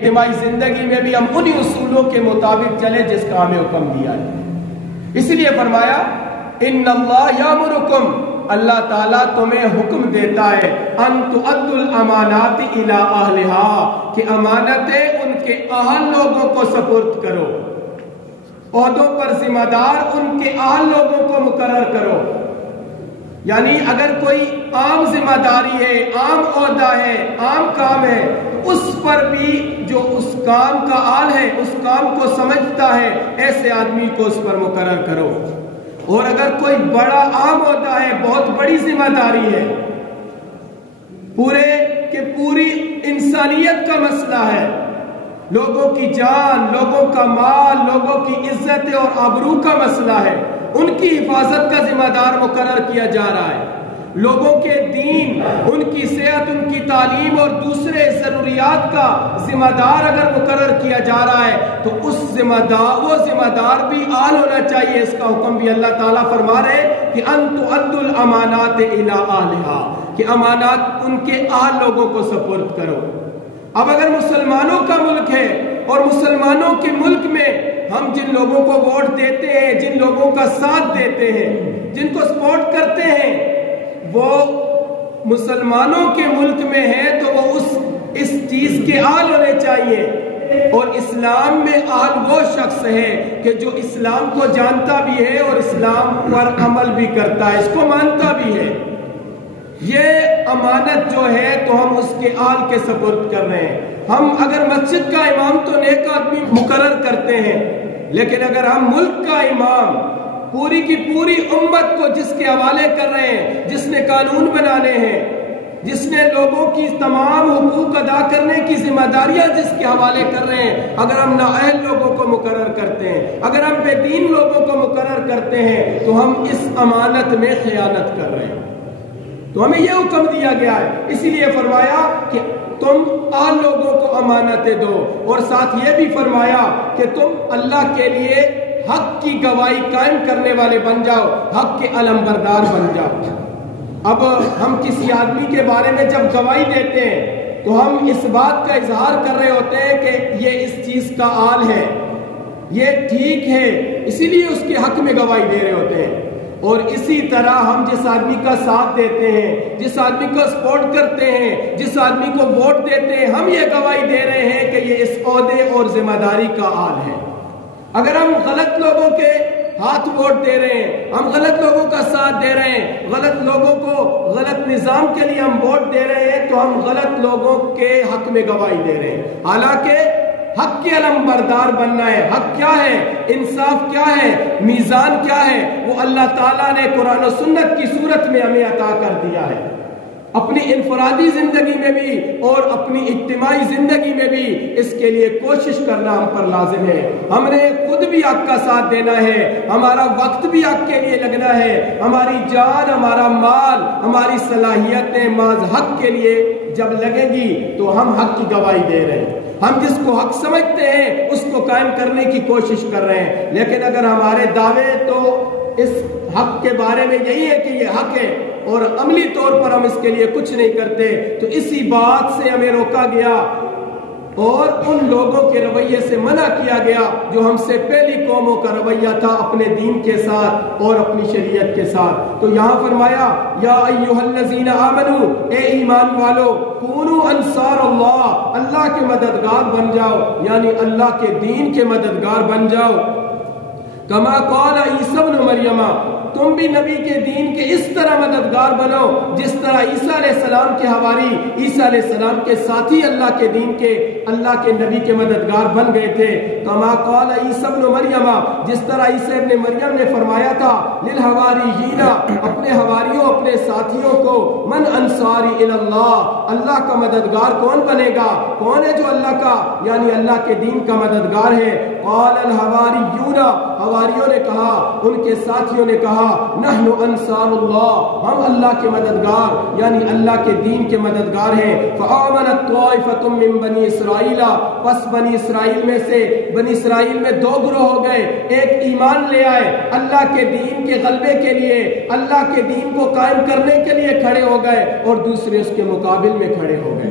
اجتماعی زندگی میں بھی ہم انہی اصولوں کے مطابق چلے جس کا ہمیں حکم دیا ہے۔ اس لیے فرمایا ان اللہ یامرکم، اللہ تعالیٰ تمہیں حکم دیتا ہے ان تؤدوا الامانات الی اہلہا، کہ امانتیں ان کے اہل لوگوں کو سپرد کرو، عہدوں پر ذمہ دار ان کے اہل لوگوں کو مقرر کرو۔ یعنی اگر کوئی عام ذمہ داری ہے، عام عہدہ ہے، عام کام ہے، اس پر بھی جو اس کام کا اہل ہے، اس کام کو سمجھتا ہے، ایسے آدمی کو اس پر مقرر کرو۔ اور اگر کوئی بڑا عام عہدہ ہے، بہت بڑی ذمہ داری ہے، پوری انسانیت کا مسئلہ ہے، لوگوں کی جان، لوگوں کا مال، لوگوں کی عزت اور آبرو کا مسئلہ ہے، ان کی حفاظت کا ذمہ دار مقرر کیا جا رہا ہے، لوگوں کے دین، ان کی صحت، ان کی تعلیم اور دوسرے ضروریات کا ذمہ دار اگر مقرر کیا جا رہا ہے تو وہ ذمہ دار بھی اہل ہونا چاہیے۔ اس کا حکم بھی اللہ تعالیٰ فرما رہے کہ ان تؤدوا الامانات الی اہلہا، کہ امانات ان کے اہل لوگوں کو سپرد کرو۔ اب اگر مسلمانوں کا ملک ہے اور مسلمانوں کے ملک میں ہم جن لوگوں کو ووٹ دیتے ہیں، جن لوگوں کا ساتھ دیتے ہیں، جن کو سپورٹ کرتے ہیں، وہ مسلمانوں کے ملک میں ہے تو وہ اس چیز کے اہل ہونے چاہیے۔ اور اسلام میں اہل وہ شخص ہے کہ جو اسلام کو جانتا بھی ہے اور اسلام پر عمل بھی کرتا ہے، اس کو مانتا بھی ہے۔ یہ امانت جو ہے تو ہم اس کے اہل کے سپرد کر رہے ہیں۔ ہم اگر مسجد کا امام تو نیک آدمی مقرر کرتے ہیں، لیکن اگر ہم ملک کا امام پوری کی پوری امت کو جس کے حوالے کر رہے ہیں، جس نے قانون بنانے ہیں، جس نے لوگوں کی تمام حقوق ادا کرنے کی ذمہ داریاں جس کے حوالے کر رہے ہیں، اگر ہم نااہل لوگوں کو مقرر کرتے ہیں، اگر ہم بے دین لوگوں کو مقرر کرتے ہیں تو ہم اس امانت میں خیانت کر رہے ہیں۔ تو ہمیں یہ حکم دیا گیا ہے، اسی لیے فرمایا کہ تم اہل لوگوں کو امانتیں دو، اور ساتھ یہ بھی فرمایا کہ تم اللہ کے لیے حق کی گواہی قائم کرنے والے بن جاؤ، حق کے علمبردار بن جاؤ۔ اب ہم کسی آدمی کے بارے میں جب گواہی دیتے ہیں تو ہم اس بات کا اظہار کر رہے ہوتے ہیں کہ یہ اس چیز کا اہل ہے، یہ ٹھیک ہے، اسی لیے اس کے حق میں گواہی دے رہے ہوتے ہیں۔ اور اسی طرح ہم جس آدمی کا ساتھ دیتے ہیں، جس آدمی کو سپورٹ کرتے ہیں، جس آدمی کو ووٹ دیتے ہیں، ہم یہ گواہی دے رہے ہیں کہ یہ اس عہدے اور ذمہ داری کا اہل ہے۔ اگر ہم غلط لوگوں کے ہاتھ ووٹ دے رہے ہیں، ہم غلط لوگوں کا ساتھ دے رہے ہیں، غلط لوگوں کو غلط نظام کے لیے ہم ووٹ دے رہے ہیں، تو ہم غلط لوگوں کے حق میں گواہی دے رہے ہیں۔ حالانکہ حق کے علمبردار بننا ہے۔ حق کیا ہے؟ انصاف کیا ہے؟ میزان کیا ہے؟ وہ اللہ تعالیٰ نے قرآن و سنت کی صورت میں ہمیں عطا کر دیا ہے۔ اپنی انفرادی زندگی میں بھی اور اپنی اجتماعی زندگی میں بھی اس کے لیے کوشش کرنا ہم پر لازم ہے۔ ہم نے خود بھی حق کا ساتھ دینا ہے، ہمارا وقت بھی حق کے لیے لگنا ہے، ہماری جان، ہمارا مال، ہماری صلاحیتیں محض حق کے لیے جب لگیں گی تو ہم حق کی گواہی دے رہے ہیں۔ ہم جس کو حق سمجھتے ہیں اس کو قائم کرنے کی کوشش کر رہے ہیں، لیکن اگر ہمارے دعوے تو اس حق کے بارے میں یہی ہے کہ یہ حق ہے اور عملی طور پر ہم اس کے لیے کچھ نہیں کرتے، تو اسی بات سے ہمیں روکا گیا اور ان لوگوں کے رویے سے منع کیا گیا جو ہم سے پہلی قوموں کا رویہ تھا اپنے دین کے ساتھ اور اپنی شریعت کے ساتھ۔ تو یہاں فرمایا یا ایھا الذین آمنو، اے ایمان والو، کونوا انصار اللہ، اللہ کے مددگار بن جاؤ، یعنی اللہ کے دین کے مددگار بن جاؤ۔ کما قال عیسی ابن مریم، تم بھی نبی کے دین کے اس طرح مددگار بنو جس طرح عیسیٰ علیہ السلام کے حواری، عیسیٰ علیہ السلام کے ساتھی اللہ کے دین کے، اللہ کے نبی کے مددگار بن گئے تھے۔ کما قال عیسی ابن مریم، جس طرح عیسی ابن مریم نے فرمایا تھا للحواریین، اپنے حواریوں، اپنے ساتھیوں کو، من انصاری الی اللہ، اللہ کا مددگار کون بنے گا؟ کون ہے جو اللہ کا یعنی اللہ کے دین کا مددگار ہے؟ قال الحواریون، حواریوں نے کہا، ان کے ساتھیوں نے کہا، نحن انصار اللہ، ہم اللہ کے مددگار یعنی اللہ کے دین کے مددگار ہیں۔ فآمنت طائفۃ من بنی اسرائیل، پس بنی اسرائیل میں سے، بنی اسرائیل میں دو گروہ ہو گئے، ایک ایمان لے آئے، اللہ کے دین کے غلبے کے لیے، اللہ کے دین کو قائم کرنے کے لیے کھڑے ہو گئے، اور دوسرے اس کے مقابل میں کھڑے ہو گئے۔